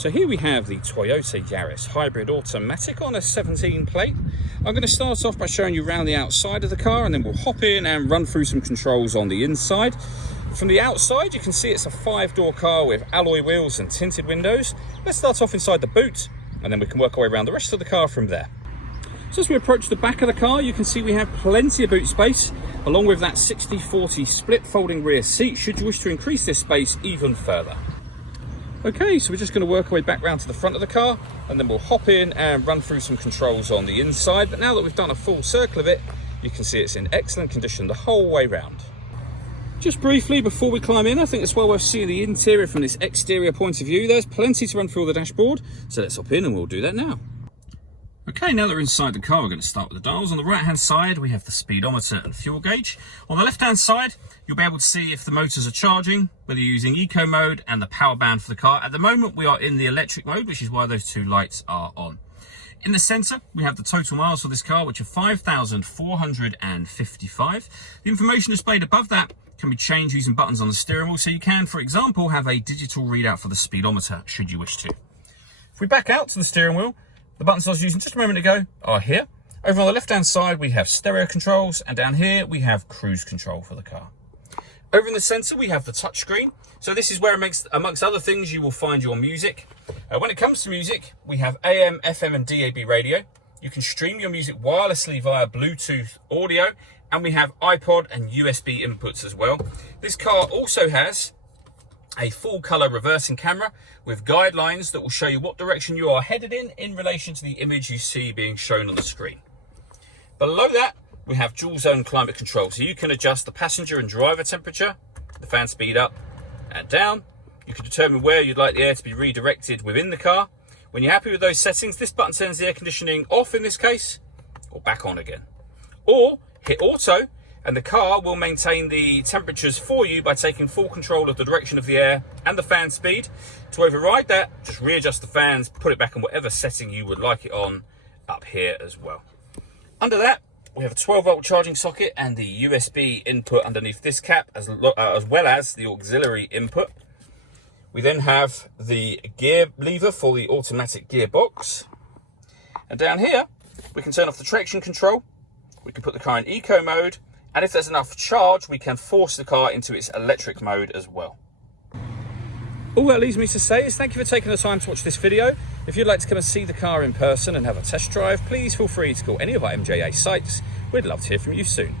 So here we have the Toyota Yaris hybrid automatic on a 17 plate. I'm going to start off by showing you around the outside of the car, and then we'll hop in and run through some controls on the inside. From the outside, you can see it's a 5-door car with alloy wheels and tinted windows. Let's start off inside the boot, and then we can work our way around the rest of the car from there. So as we approach the back of the car, you can see we have plenty of boot space, along with that 60-40 split folding rear seat, should you wish to increase this space even further. Okay, so we're just going to work our way back round to the front of the car, and then we'll hop in and run through some controls on the inside. But now that we've done a full circle of it, you can see it's in excellent condition the whole way round. Just briefly, before we climb in, I think it's well worth seeing the interior from this exterior point of view. There's plenty to run through the dashboard, so let's hop in and we'll do that now. Okay, now that we're inside the car, we're going to start with the dials. On the right hand side, we have the speedometer and fuel gauge. On the left hand side, you'll be able to see if the motors are charging, whether you're using eco mode and the power band for the car. At the moment, we are in the electric mode, which is why those two lights are on. In the centre, we have the total miles for this car, which are 5,455. The information displayed above that can be changed using buttons on the steering wheel, so you can, for example, have a digital readout for the speedometer, should you wish to. If we back out to the steering wheel, the buttons I was using just a moment ago are here. Over on the left-hand side, we have stereo controls, and down here, we have cruise control for the car. Over in the centre, we have the touchscreen. So this is where, amongst other things, you will find your music. When it comes to music, we have AM, FM, and DAB radio. You can stream your music wirelessly via Bluetooth audio, and we have iPod and USB inputs as well. This car also has a full colour reversing camera with guidelines that will show you what direction you are headed in relation to the image you see being shown on the screen. Below that, we have dual zone climate control, so you can adjust the passenger and driver temperature, the fan speed up and down. You can determine where you'd like the air to be redirected within the car. When you're happy with those settings, this button turns the air conditioning off in this case, or back on again. Or hit auto, and the car will maintain the temperatures for you by taking full control of the direction of the air and the fan speed. To override that, just readjust the fans, put it back on whatever setting you would like it on up here as well. Under that, we have a 12-volt charging socket and the USB input underneath this cap, as well as the auxiliary input. We then have the gear lever for the automatic gearbox. And down here, we can turn off the traction control. We can put the car in eco mode, and if there's enough charge, we can force the car into its electric mode as well. All that leaves me to say is thank you for taking the time to watch this video. If you'd like to come and see the car in person and have a test drive, please feel free to call any of our MJA sites. We'd love to hear from you soon.